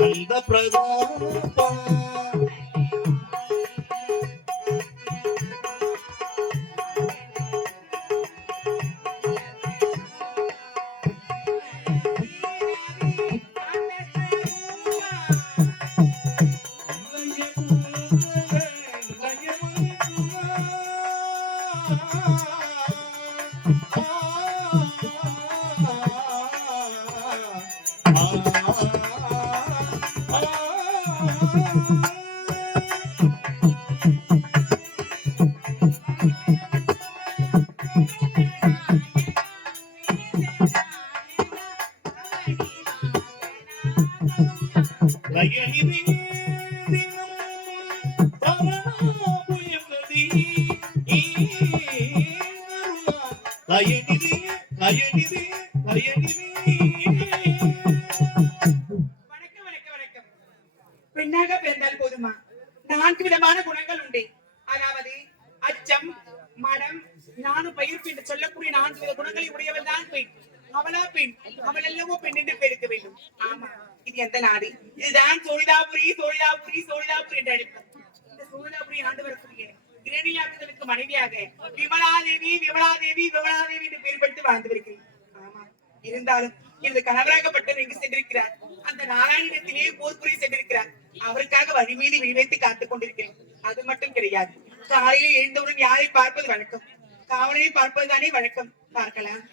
நந்த பிரதாபா பெண்ணாக பிறந்தால் போதுமா? 4 விதமான குணங்கள் உண்டு. அதாவது அச்சம், மடம், நானும் பயிர்ப்பு என்று சொல்லக்கூடிய 4 வித குணங்களை உடையவள் தான் பெண். அவளா பெண்? அவள் அல்லவோ பெண் என்று பெருக்க வேண்டும். ஆமா, இது எந்த நாடு? இதுதான் சோழிதாபுரி, சோழிதாபுரி, சோழிதாபுரி என்று அழைப்பது. இந்த சோழிதாபுரி ஆண்டு வரக்கூடிய இரணியாக்குதலுக்கு மனைவியாக விமலாதேவி, விமலாதேவி, விமலாதேவி என்று பெயர் படுத்தி வாழ்ந்து வருகிறேன். ஆமா, இருந்தாலும் எனது கணவராகப்பட்டவர் எங்கு சென்றிருக்கிறார்? அந்த நாராயணத்திலே போர்புரி சென்றிருக்கிறார். அவருக்காக வழி மீது விழிவைத்து காத்துக் கொண்டிருக்கிறேன். அது மட்டும் கிடையாது, காலையில் எழுந்தவுடன் யாரை பார்ப்பது வழக்கம்? காவலனை பார்ப்பதுதானே வழக்கம். பார்க்கலாம்.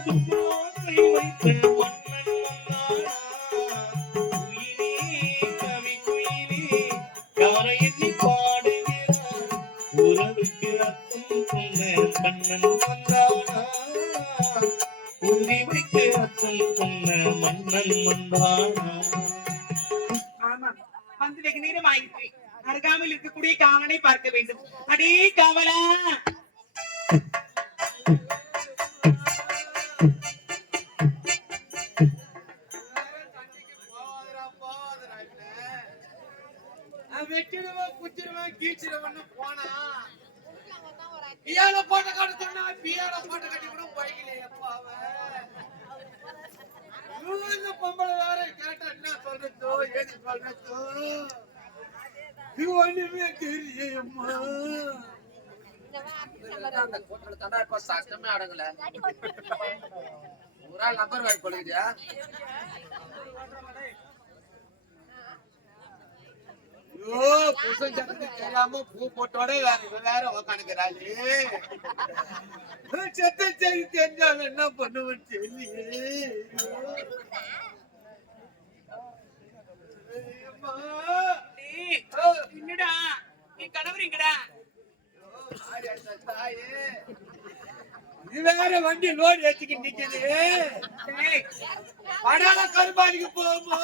மதுமாலை வைத்த மன்னன் வந்தானா குயிலே கவி குயிலே யாரை எண்ணி பாடுகிறார் உறவுக்கு அர்த்தம் சொன்ன கண்ணன் வந்தானா உரிமைக்கு அர்த்தம் சொன்ன மன்னன் வந்தானா. ஆமா வந்து வெகு நேரம் ஆயிற்று. அருகாமையில் இருக்கக்கூடிய காவலை பார்க்க வேண்டும். அடே காவலா, வெட்டிடுவேன் குச்சிடுவேன் கீச்சிடுவேன்னு போனா பியானோ பாட்டை காட்ட சொன்னா பியானோ பாட்டை கட்டி கூட பைக்கலையப்பா இந்த பொம்பளை வேற கேட்டா என்ன சொல்றதோ ஏது சொல்றதோ இது ஒண்ணுமே தெரியம்மா. அந்த கூட்டத்துல தாண்டா இப்ப சத்தமே அடங்கல. ஒரு ஆள் நம்பர் வாங்கி பழகுதியா? ஐயோ புருஷன் சத்தத்தை தெரியாம பூ போட்டோட வேற உக்காந்துக்கிறாளே. சத்தம் சரி தெரிஞ்சாலும் என்ன பண்ணுவேன்னு தெரியலையே. என்னடா நீ கணவர் எங்கடா? இது வேற வண்டி லோடு ஏத்திக்கிட்டு நிக்குது. படால கருமாதிக்கு போகுமோ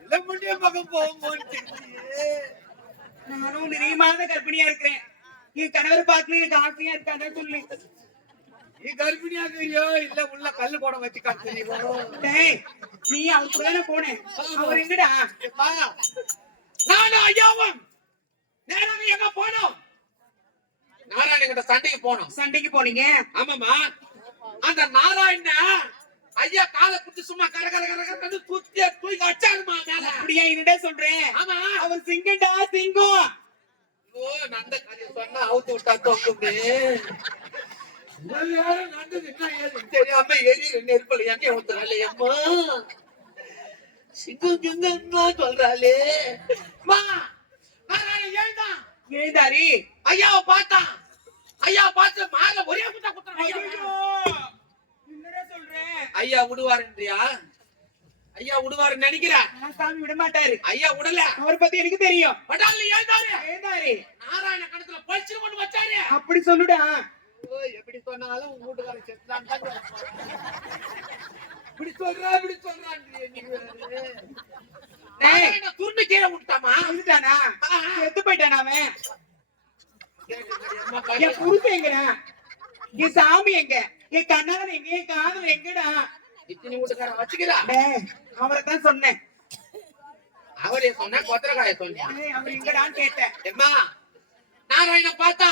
இல்ல முண்டிய பக்கம் போகுமோன்னு தெரியலையே. நானும் நிறைய மாத கர்ப்பிணியா இருக்கிறேன். என் கணவர் பார்க்கணும் எனக்கு ஆசையா இருக்காதான் சொல்லு. நீ கர்ப்பிணியா இருக்கிறியோ இல்ல உள்ள கல்லு போட வச்சு காட்டுறீங்களோ? நீ அவர் கூட போனேன். அவர் எங்கடா? நானும் ஐயாவும் நேராக எங்க போனோம்? நாராயண கிட்ட சண்டைக்கு போனோம். சண்டைக்கு போனீங்க? ஆமாமா. அந்த நாராயண ஐயா காலை குத்தி சும்மா கர கர கர கர தூக்கி அச்சாருமா மேல. அப்படியா என்னடா சொல்றேன்? ஆமா அவன் சிங்கண்டா சிங்கம். ஓ நந்த கதையை சொன்னா அவுத்து விட்டா தோக்குமே. நண்டது என்ன ஏது தெரியாம எரி நெருப்பல எண்ணெய் ஊத்துறாளே அம்மா. சிங்கம் சிங்கம் சொல்றாளே மா. நாராயண ஏன்தான் ஏதாரி ஐயாவை பார்த்தான். ஐயா பார்த்து மாலை ஒரே குத்தா குத்துறான். என்னடா சொல்றேன்? ஐயா விடுவாருன்றியா? ஐயா விடுவாருன்னு நினைக்கிறா? சாமி விட மாட்டாரு. ஐயா விடல. அவரை பத்தி எனக்கு தெரியும். பட்டாளி ஏதாரு ஏதாரி நாராயண கணத்துல பழிச்சு கொண்டு வச்சாரு. அப்படி சொல்லுடா. ஓ எப்படி சொன்னாலும் உங்க வீட்டுக்காரன் செத்துறான் தான். இப்படி சொல்றான்றியே நீ வேற. நாராயண துருண்டு கீழே விட்டாமா? வந்துட்டானா? செத்து போயிட்டானா அவன்? அம்மா என் புருஷன் எங்கடா? என் சாமி எங்க? என் கண்ணாதன் எங்க? என் காதல் எங்கடா? இத்தனை வீட்டுக்காரன் வச்சுக்கிறா. அவரைத்தான் சொன்னேன். அவரே சொன்ன கொத்தரக்காய சொன்னியா? அவர் எங்கடான்னு கேட்டேன். எம்மா நாராயண பார்த்தா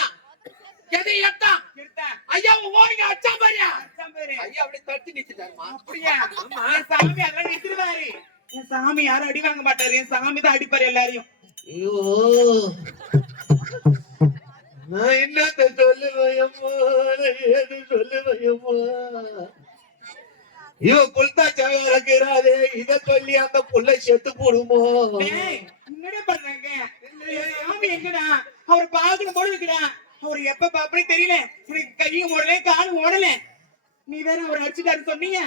எதை எடுத்தான் எடுத்தேன். ஐயா ஓடிங்க அச்சா பாரியா. அதான் பாரு. ஐயா அப்படி தட்டி நிச்சுட்டாருமா. அப்படியா? என் சாமி அதெல்லாம் நிறுத்திடுவாரு. என் சாமி யாரும் அடி வாங்க மாட்டாரு. என் சாமி தான் அடிப்பாரு எல்லாரையும். ஐயோ நான் என்னத்த சொல்லுவையம்மா, ஏது சொல்லுவையம்மா. இவ புல்தாச்சா இருக்கிறாரே, இத சொல்லி அந்த புள்ள செத்து போடுமோ? என்னடா பண்றாங்க? என் சாமி எங்கடா? அவர் பாக்கணும் போல இருக்குடா. அவர் எப்ப பாப்பனே தெரியல. எனக்கு கையும் ஓடல காலும் ஓடல. நீ வேற அவர் அடிச்சுட்டாரு சொன்னீங்க.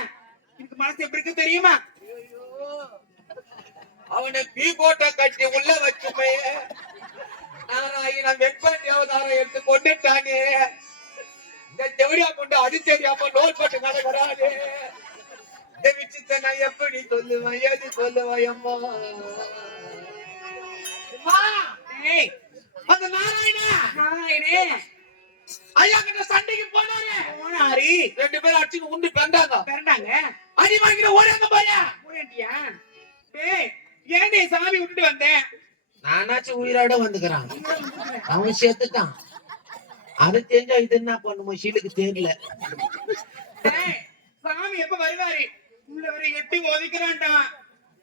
எனக்கு மனசு எப்படி இருக்கு தெரியுமா? அவனை பீ போட்ட கட்டி உள்ள வச்சுமே நாராயணன் வெப்பன் தேவதாரம் எடுத்து கொண்டுட்டானே. இந்த செவடியா கொண்டு அடிச்சேரியாம நோட் போட்டு நடக்கிறானே. இந்த விஷயத்த நான் எப்படி சொல்லுவேன், ஏது சொல்லுவேன் அம்மா. ஏய் அந்த நாராயணா நாராயணே ஐயா கிட்ட சண்டைக்கு போனாரு. போனாரு. 2 பேரும் அடிச்சு உண்டு பெண்டாங்க. பிறந்தாங்க. அடி வாங்கிட்டு ஓடியாங்க பாயா. போறேன்டியா? ஏய் ஏன்டே சாமி விட்டுட்டு வந்தேன்? நானாச்சும் உயிரோட வந்துக்கிறான். அவன் செத்துட்டான். அது தெரிஞ்சா இது என்ன பண்ணுமோ சீலுக்கு தெரியல. ஏய் சாமி எப்ப வருவாரு? உள்ள வர எட்டி ஒதுக்குறான்டா.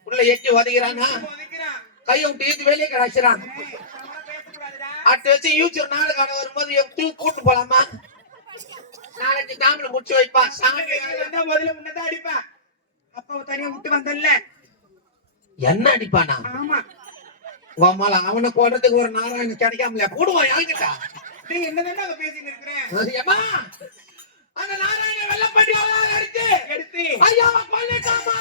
உள்ள எட்டி உதைக்கிறானா? ஒதுக்குறான். கையை விட்டு இது வெளியே கிடச்சுறான். ஏய் அவன பேசக்கூடாதுடா. அடுத்து வச்சு யூடியூப் நாடகம் வரும்போது எப்படி கூட்டு போலாமா? நாளைக்கு தாமில முடிச்சு வைப்பான். சாமி வந்தா முதல்ல உன்னதான் அடிப்பா. அப்பாவை தனியா விட்டு வந்தல்ல. என்ன அடிப்பானா? ஆமா. உமால அவனை போடுறதுக்கு ஒரு நாராயணன் கிடைக்காமல போடுவான் யாருக்கிட்டா? நீ என்னதானே அவ பேசிட்டு இருக்கிறேன்? ஏம்மா, அந்த நாராயணன் வெள்ள ஐயாவை கொல்லிட்டாமா